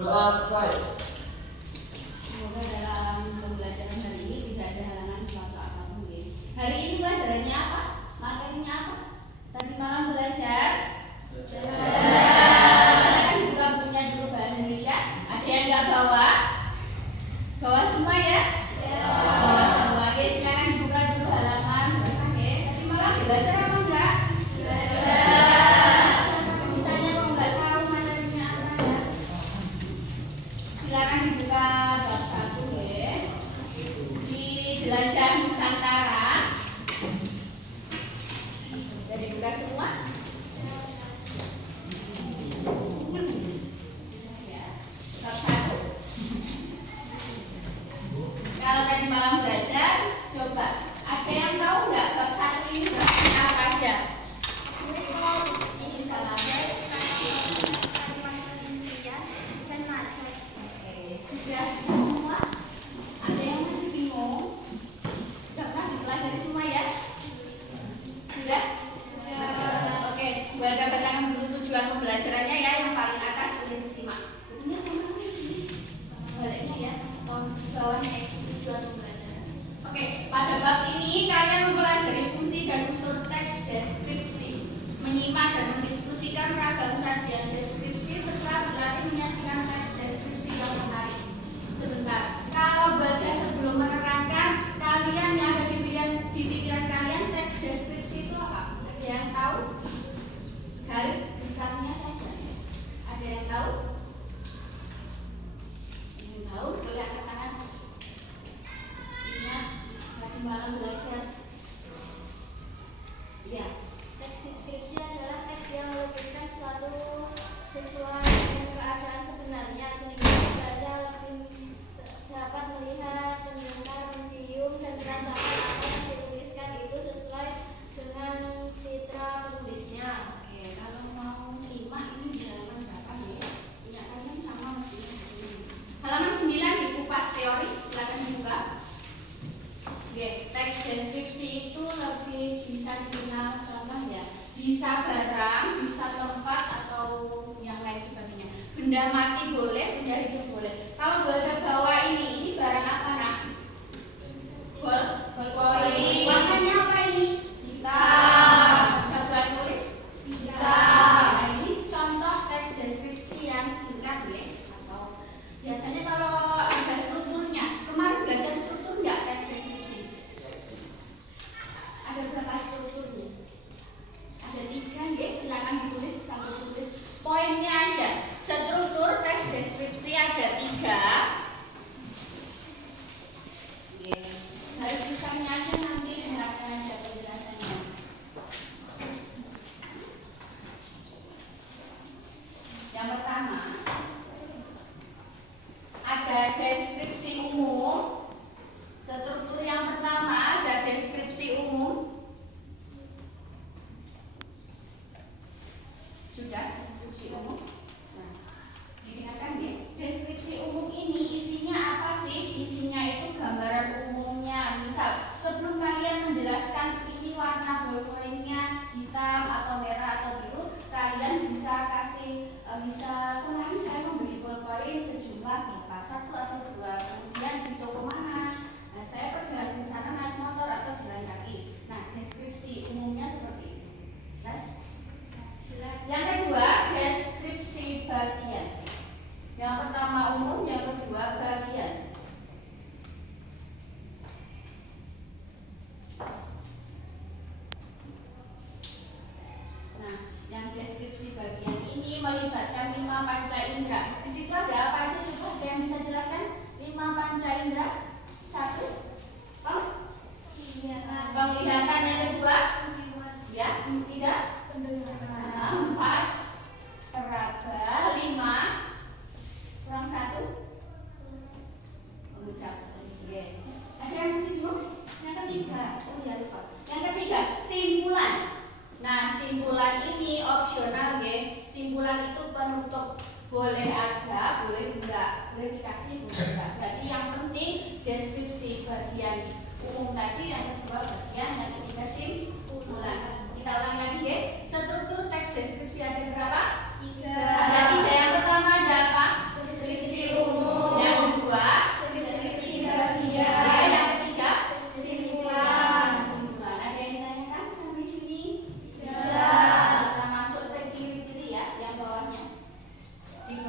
Doa selesai. Semoga dalam pembelajaran hari ini tidak ada halangan suatu apapun. Hari ini pelajarannya apa? Materinya apa? Tadi malam belajar. Silakan buka bukunya dulu bahasa Indonesia. Ada yang nggak bawa? Bawa semua ya? Bawa semua. Oke, silakan dibuka dulu halaman. Oke, tadi malam belajar apa enggak? Siapa ditanya kok nggak tahu materinya apa ya? Silakan dibuka bab 1 ya. Di Jelajah Nusantara. Sudah dibuka semua? Ya. Bab 1. Kalau tadi malam belajar, coba ada yang tahu nggak bab 1 ini babnya apa aja? Ini salah. Sudah bisa semua? Ada yang masih bingung? Sudah pernah dipelajari semua ya? Sudah? Oke, buat dapat tangan dulu tujuan pembelajarannya ya. Yang paling atas boleh disimak. Bukunya sama ini. Baliknya ya. Bawahnya itu tujuan pembelajaran. Oke, pada bab ini kalian mempelajari fungsi dan unsur teks deskripsi, menyimak dan mendiskusikan ragam sajian deskripsi serta berlatih menyajikan teks deskripsi yang menarik. Sebentar, kalau baca sebelum menerangkan, kalian yang ada di pikiran kalian teks deskripsi itu apa? Ada yang tahu? Garis besarnya saja. Ada yang tahu? Ingin tahu? Boleh angkat tangan. Ingat, tadi malam belajar. Iya. Teks deskripsi adalah teks yang melukiskan suatu sesuai dengan keadaan sebenarnya sehingga pembaca lebih dapat melihat, mendengar, mencium dan merasakan apa yang dituliskan itu sesuai dengan citra penulisnya. Oke, kalau mau simak ini di halaman berapa ya? Punya kalian sama mestinya. Halaman 9 di kupas teori, silakan dibuka. Oke, teks deskripsi itu lebih bisa dikenal contoh ya. Bisa barang, bisa tempat atau yang lain sebagainya. Benda mati boleh, benda hidup boleh. Kalau boleh bawa ini barang apa nak? Bolpoi. Warnanya apa ini? Hitam. Bisa buat tulis? Bisa. Nah, ini contoh teks deskripsi yang singkat ya. Atau biasanya kalau ada strukturnya. Kemarin belajar struktur enggak teks deskripsi? Ada berapa strukturnya? Ada 3 ya. Silakan ditulis sambil tulis poinnya aja. Struktur teks deskripsi ada 3. Garis besarnya aja nanti dengarkan aja penjelasannya. Yang pertama ada deskripsi umum. Struktur yang pertama ada deskripsi umum. Sudah deskripsi umum. Nah, didengarkan ya. Deskripsi umum ini isinya apa sih? Isinya itu gambaran umumnya. Misal, sebelum kalian menjelaskan ini warna ballpointnya hitam atau merah atau biru, kalian bisa kasih kemarin saya membeli ballpoint sejumlah berapa, 1 atau 2. Kemudian di toko mana? Nah, saya perjalanan ke sana naik motor atau jalan kaki. Nah, deskripsi umumnya seperti itu. Jelas? Yang kedua, deskripsi bagian. Yang pertama umum, yang kedua bagian. Nah, yang deskripsi bagian ini melibatkan 5 panca indera. Di situ ada apa aja coba? Ada yang bisa jelaskan? 5 panca indera. 1, penglihatan. Yang kedua, ya, 3, pendengaran. 4, peraba. 5, kurang 1, mengucap. Ada yang masih bingung? Yang ketiga, oh ya lupa. Yang ketiga, simpulan. Nah, simpulan ini opsional ya. Simpulan itu penutup, boleh ada, boleh enggak, boleh dikasih, boleh enggak. Berarti yang penting deskripsi bagian umum tadi, yang kedua bagian, yang ketiga simpulan. Kita ulang lagi ya. Struktur teks deskripsi ada berapa? 3. Ada 3. Yang pertama ada apa?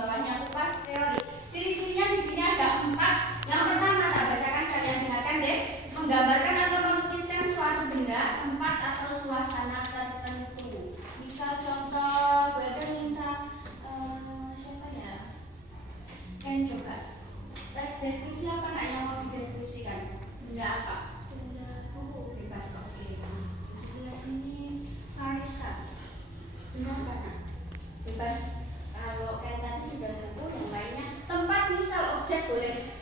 bawahnya kupas teori. Ciri-cirinya di sini ada 4. Yang pertama, tak bacakan, kalian dengarkan deh. Menggambarkan atau melukiskan suatu benda, tempat atau suasana tertentu. Misal contoh, Bu Eda minta siapa ya? Kan coba. Teks deskripsi apa nak yang mau dideskripsikan? Benda apa? Benda buku. Bebas, oke. Sebelah sini Farisa. Benda apa nak? Bebas. Kalau kayak tadi sudah tentu, yang lainnya tempat, misal objek boleh.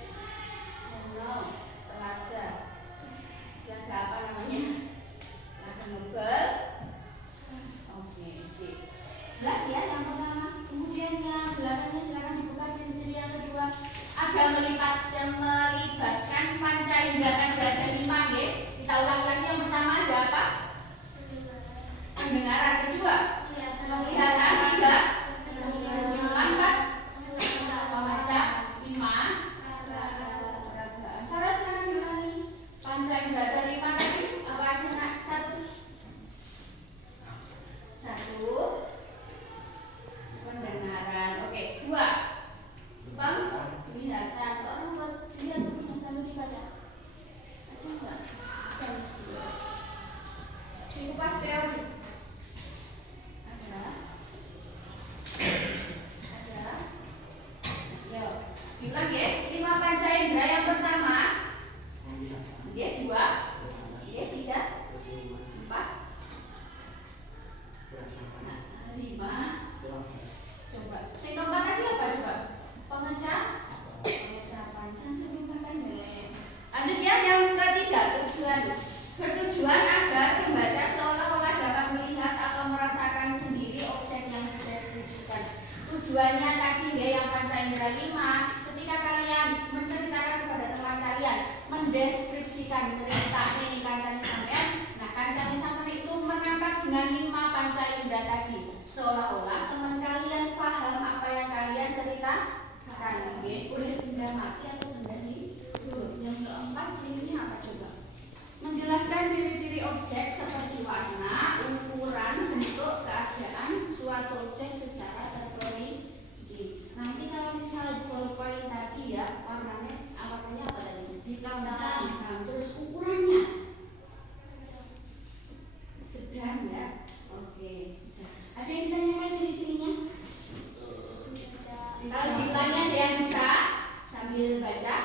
Danau, telaga. Telaga apa namanya? Telaga Nobel. Oke, sip. Jelas ya yang pertama. Kemudian yang belakangnya silakan dibuka. Ciri-ciri yang kedua, ada melibatkan panca indera ada 5 ya. Kita ulangi lagi. Yang pertama ada apa? Pendengaran. Kedua, penglihatan. Tiga, penciuman. 4, membaca. 5, peragaan. Farah sekarang diulangi. Panca indera ada 5 tadi. Apa aja nak? 1, pendengaran. Oke, 2, penglihatan. Orang buat lihat yang sambil dibaca. Ada enggak? Dikupas teori. Ada. Yo, diulang ya. 5 panca indera. Yang pertama, dia 2, dia 3, 4, 5. Coba. Yang keempat tadi apa coba? Pengecap panca sambil makan boleh. Lanjut ya, yang ketiga, tujuan. Bertujuan agar pembaca seolah-olah dapat melihat atau merasakan sendiri objek yang dideskripsikan. Tujuannya tadi ya, yang panca indera 5. Ketika kalian menceritakan kepada teman kalian, mendeskripsikan cerita ini kancane sampean, nah kancane sampean itu menangkap dengan 5 panca indera tadi. Seolah-olah teman kalian paham apa yang kalian ceritakan. Boleh benda mati atau benda hidup. Yang keempat, cirinya apa coba? Menjelaskan ciri-ciri objek seperti warna, ukuran, bentuk, keadaan suatu objek secara terperinci. Nanti kalau misal ballpoint tadi ya, warnanya apa tadi? Hitam, terus ukurannya sedang ya. Oke. Ada yang ditanyakan ciri-cirinya? Kalau ditanya ada yang bisa sambil baca?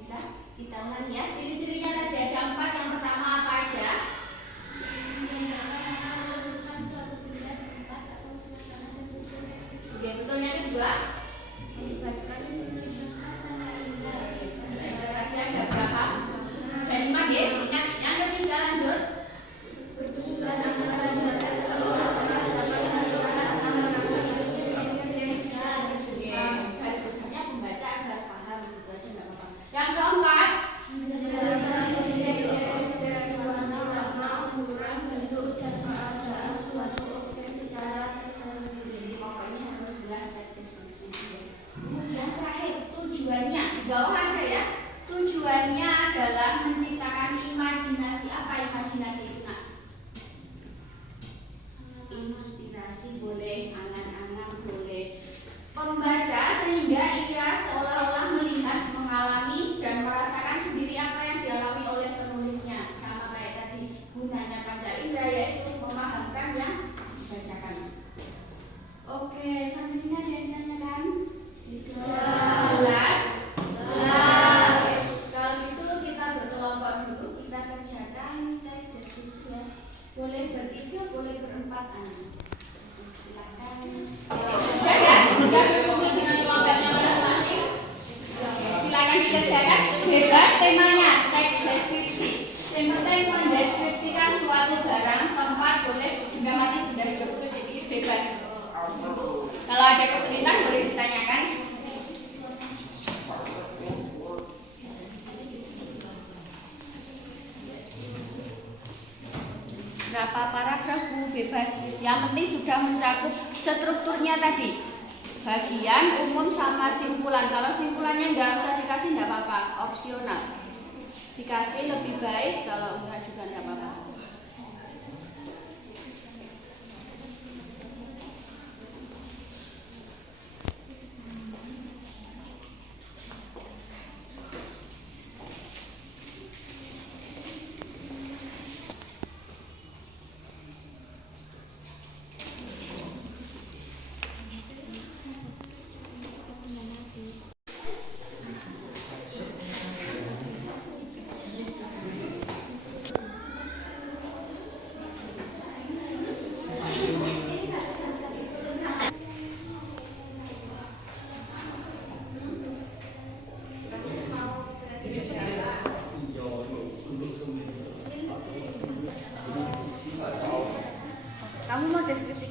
Bisa? Kita ulangi ya. Ciri-cirinya tadi ada 4. Yang pertama apa aja? Oke, betul. Yang kedua? Ada berapa? Ada 5 ya. Yang ketiga lanjut. Yang keempat, menjelaskan ciri-ciri warna, ukuran, bentuk, dan keadaan suatu objek secara terperinci. Pokoknya harus jelas deskripsinya. Kemudian terakhir, tujuannya di bawah ada ya. Tujuannya adalah menciptakan imajinasi. Apa imajinasi itu nak? Inspirasi boleh, angan-angan boleh. Pembaca sehingga ia seolah-olah melihat, mengalami, dan merasakan sendiri apa yang dialami oleh penulisnya. Sama kayak tadi, gunanya panca indera yaitu memahamkan yang dibacakan. Oke, sampai sini ada yang ditanyakan? Jelas? Jelas. Kalau gitu kita berkelompok dulu, kita kerjakan tes deskripsi ya. Boleh bertiga, boleh berempat anak. Silakan. Silakan dikerjakan. Bebas temanya, teks deskripsi. Yang penting mendeskripsikan suatu barang, tempat, boleh benda mati, benda hidup, boleh jadi bebas. Kalau ada kesulitan boleh ditanyakan. Berapa paragraf Bu? Bebas. Yang penting sudah mencakup strukturnya tadi. Bagian, umum, sama simpulan. Kalau simpulannya nggak usah dikasih nggak apa-apa, opsional. Dikasih lebih baik, kalau enggak juga nggak apa-apa.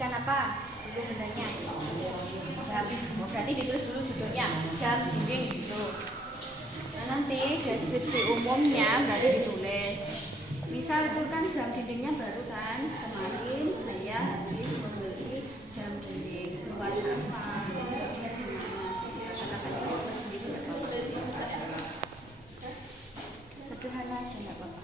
tulisan apa? Dulu bendanya. Jam. Oh, berarti ditulis dulu judulnya. Jam dinding gitu. Nah, nanti deskripsi umumnya berarti ditulis. Misal itu kan jam dindingnya baru kan. Kemarin saya habis membeli jam dinding. Warna apa? Sederhana aja nggak apa-apa.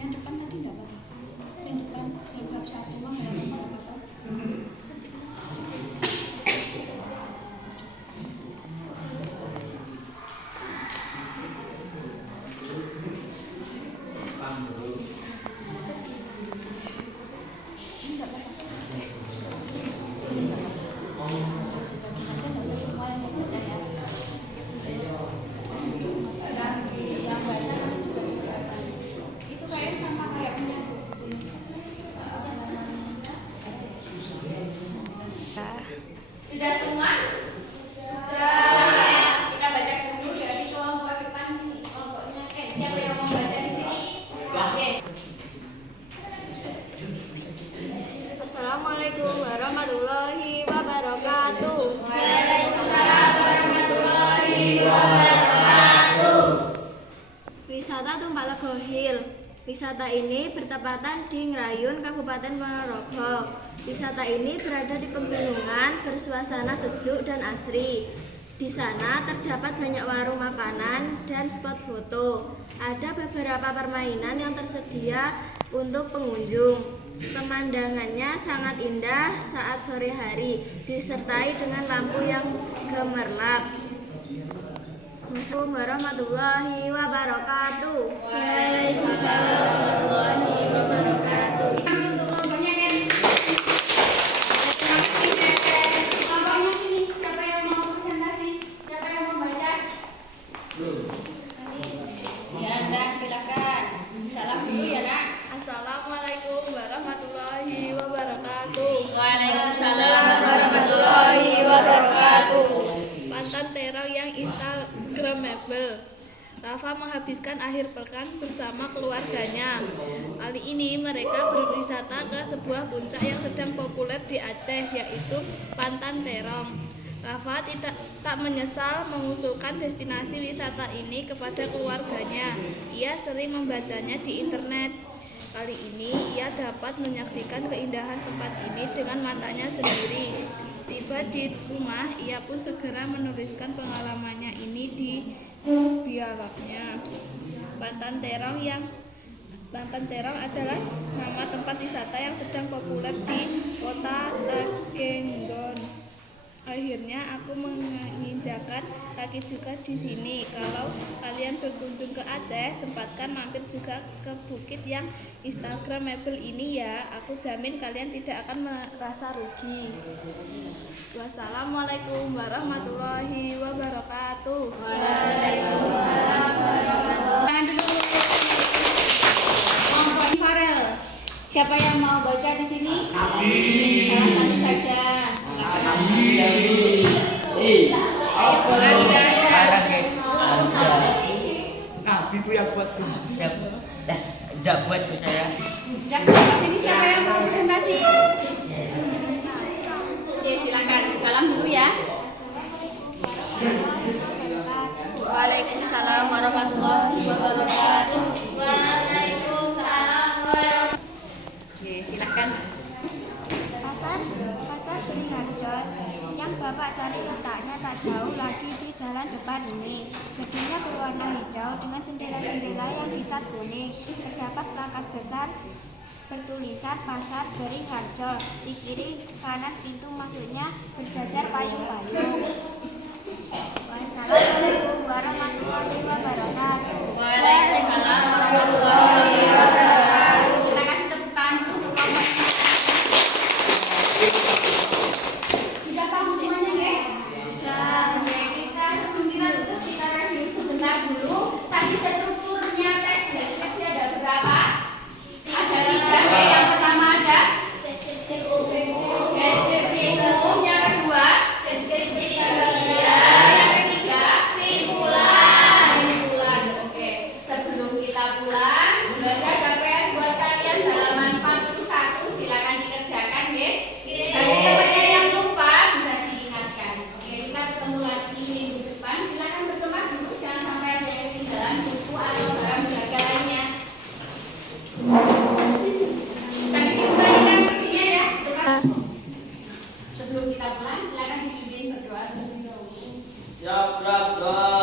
Yang depan tadi nggak apa-apa. Yang depan sebab satu mah nggak apa-apa. Sudah semua? Sudah. Kita baca dulu dari kelompok depan sini. Kelompoknya siapa yang mau baca di sini? Oke. Assalamualaikum warahmatullahi wabarakatuh. Waalaikumsalam warahmatullahi wabarakatuh. Wisata Tumpak Lego Hill. Wisata ini bertepatan di Ngrayun, Kabupaten Ponorogo. Wisata ini berada di pegunungan, bersuasana sejuk dan asri. Di sana terdapat banyak warung makanan dan spot foto. Ada beberapa permainan yang tersedia untuk pengunjung. Pemandangannya sangat indah saat sore hari, disertai dengan lampu yang gemerlap. Assalamualaikum warahmatullahi wabarakatuh. Waalaikumsalam warahmatullahi wabarakatuh. Untuk kelompoknya kan. Kelompoknya sini. Siapa yang mau presentasi? Siapa yang mau baca? Ya, Nak, silakan. Salam dulu ya, Nak. Assalamualaikum warahmatullahi wabarakatuh. Waalaikumsalam warahmatullahi wabarakatuh. Mantan terong yang instagramable. Rafa menghabiskan akhir pekan bersama keluarganya. Kali ini mereka berwisata ke sebuah puncak yang sedang populer di Aceh, yaitu Pantan Terong. Rafa tak menyesal mengusulkan destinasi wisata ini kepada keluarganya. Ia sering membacanya di internet. Kali ini ia dapat menyaksikan keindahan tempat ini dengan matanya sendiri. Tiba di rumah, ia pun segera menuliskan pengalamannya ini di blognya. Pantan Terong adalah nama tempat wisata yang sedang populer di kota Tagenggon. Akhirnya aku menginjakan kaki juga di sini. Kalau kalian berkunjung ke Aceh, sempatkan mampir juga ke bukit yang instagramable ini ya. Aku jamin kalian tidak akan merasa rugi. Wassalamualaikum warahmatullahi wabarakatuh. Waalaikumsalam warahmatullahi wabarakatuh. Kelompok Farel. Siapa yang mau baca di sini? Salah satu saja. Ibu yang buat tidak buat saya. Udah, di sini siapa yang mau presentasi? Oke, silakan. Salam dulu ya. Waalaikumsalam warahmatullahi wabarakatuh. Waalaikumsalam warahmatullahi. Oke, silakan. Pasar Beringharjo yang Bapak cari letaknya tak jauh lagi di jalan depan ini. Gedungnya berwarna hijau dengan jendela-jendela yang dicat kuning. Terdapat plakat besar bertulisan Pasar Beringharjo. Di kiri kanan pintu masuknya berjajar payung-payung. Wassalamualaikum warahmatullahi wabarakatuh. Waalaikumsalam warahmatullahi wabarakatuh. Kita kasih tepuk tangan dulu untuk kelompok. Sudah paham semuanya, nggih? Sudah. Oke, kita sebelum kita tutup, kita review sebentar dulu. Tadi strukturnya teks deskripsi ada berapa? Ada 3. Yang pertama ada deskripsi umum. Yang kedua deskripsi bagian. Yang ketiga simpulan. Oke. Siap gerak 2